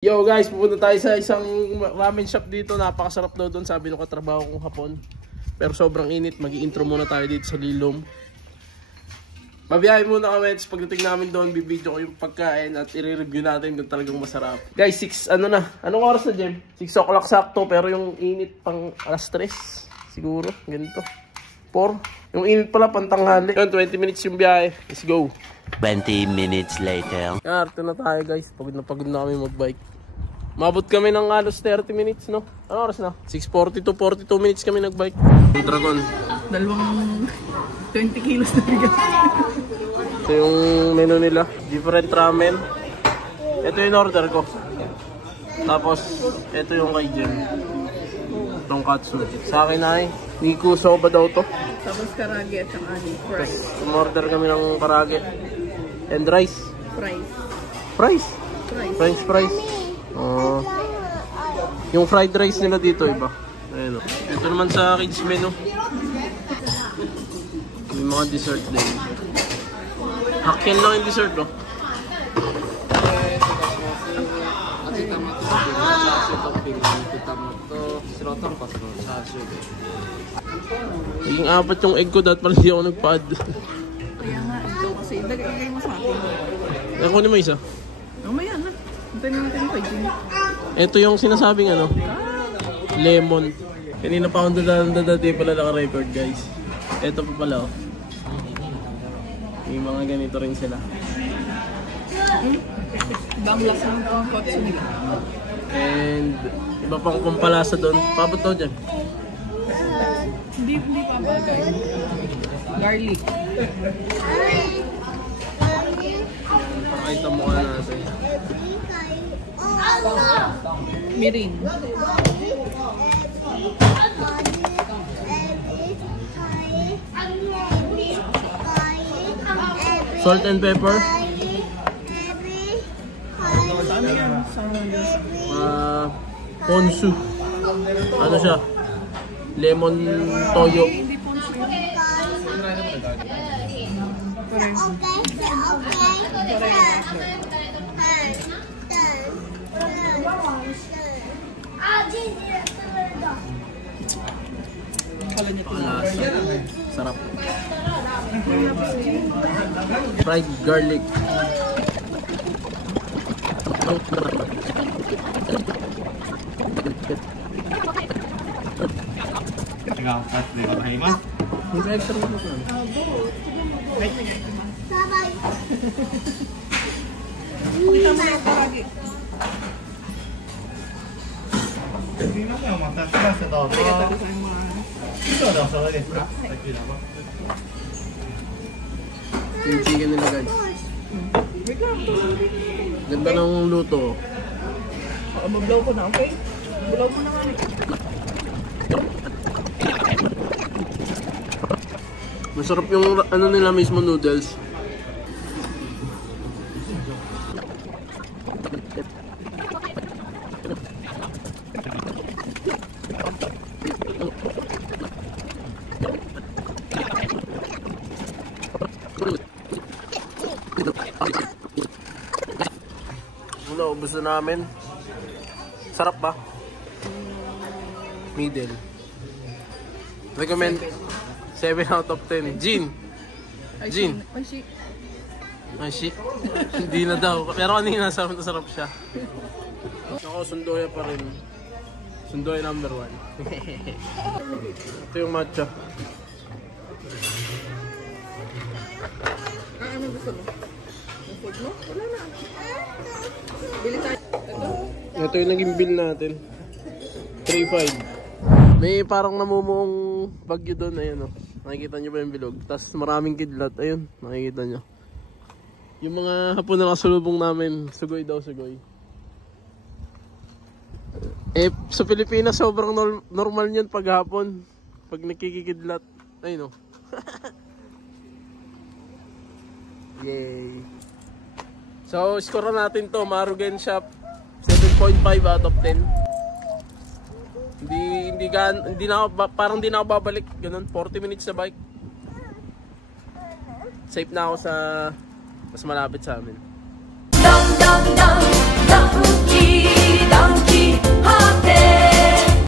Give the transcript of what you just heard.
Yo guys, pupunta tayo sa isang ramen shop dito. Napakasarap daw doon, sabi ng katrabaho kong hapon. Pero sobrang init, mag-i-intro muna tayo dito sa Lilom. Mabiyahe muna kami, pagdating namin doon, bibidyo ko yung pagkain at i-review natin kung talagang masarap. Guys, 6, ano na? Anong oras na, Jem? 6 o'clock sakto, pero yung init pang alas 3 siguro, ganito. 4. Yung init pala pantanghali. 20 minutes yung biyahe. Let's go. 20 minutes later. Arte na tayo guys, pagod na kami magbike. Mabot kami ng halos 30 minutes, no? Ano oras na? 6:40 to 42 minutes kami nagbike. Yung Dragon. Dalawang 20 kilos na bigas. Ito yung menu nila. Different ramen. Ito yung order ko. Tapos, ito yung kay Jem. Tonkatsu. Sa akin ay Niku soba daw to. Tapos karage at saka fries. Umorder kami ng karage. And rice. Fries. Fries? Fries. French fries. Yung fried rice nila dito iba. Ayun, oh. Ito naman sa kids menu. May mga dessert din. Hakyan lang yung dessert, oh. Naging 4 yung egg ko, dahil pala hindi ako nagpad. Kaya nga, ito kasi dagay mo sa akin. Ako naman isa. Mamaya na. Hintayin na natin yung hygiene. Ito yung sinasabing ano, lemon. Kanina pa akong dati pala naka-record guys. Ito pa pala, oh. May mga ganito rin sila. Ibang lasa ng tonkatsu nila. And iba pang pampalasa doon. Pabot daw dyan. Hindi pa bagay. Garlic. Pakita mo ka natin. Mirin. Salt and pepper. Ano yan? Ponzu. Ano siya? Lemon toyo. Hindi po siya. Sarap. Fried garlic. Kita mo yung karage. Yung chicken nila guys. Ganda ng luto. Mablaw ko na, okay? Mablaw ko na kami. Masarap yung ano nila mismo noodles. Muna, ubos na namin. Sarap ba? Middle. Recommend 7 out of 10. Jean! Jean! Ay, shit. Hindi na daw. Pero kanina, sarap na sarap siya. Ako, sundoya pa rin. Sundoya number 1. Ito yung matcha. Ano gusto mo? Yung food mo? Wala na. Bili tayo. Ito yung naging bill natin. 3.5. May parang namumuong bagyo doon. Ayan, oh. Nakikita nyo ba yung bilog? Tapos maraming kidlat. Ayun, nakikita nyo. Yung mga hapon na nakasalubong namin, sugoy daw, sugoy. Eh, sa Pilipinas, sobrang normal yun pag hapon. Pag nakikikidlat. Ayun, oh. Yay. So, score natin to. Marugen Shop. 7.5 out of 10. Hindi na ako, parang di na ako babalik. Ganun, 40 minutes sa bike. Safe na ako sa mas malapit sa amin.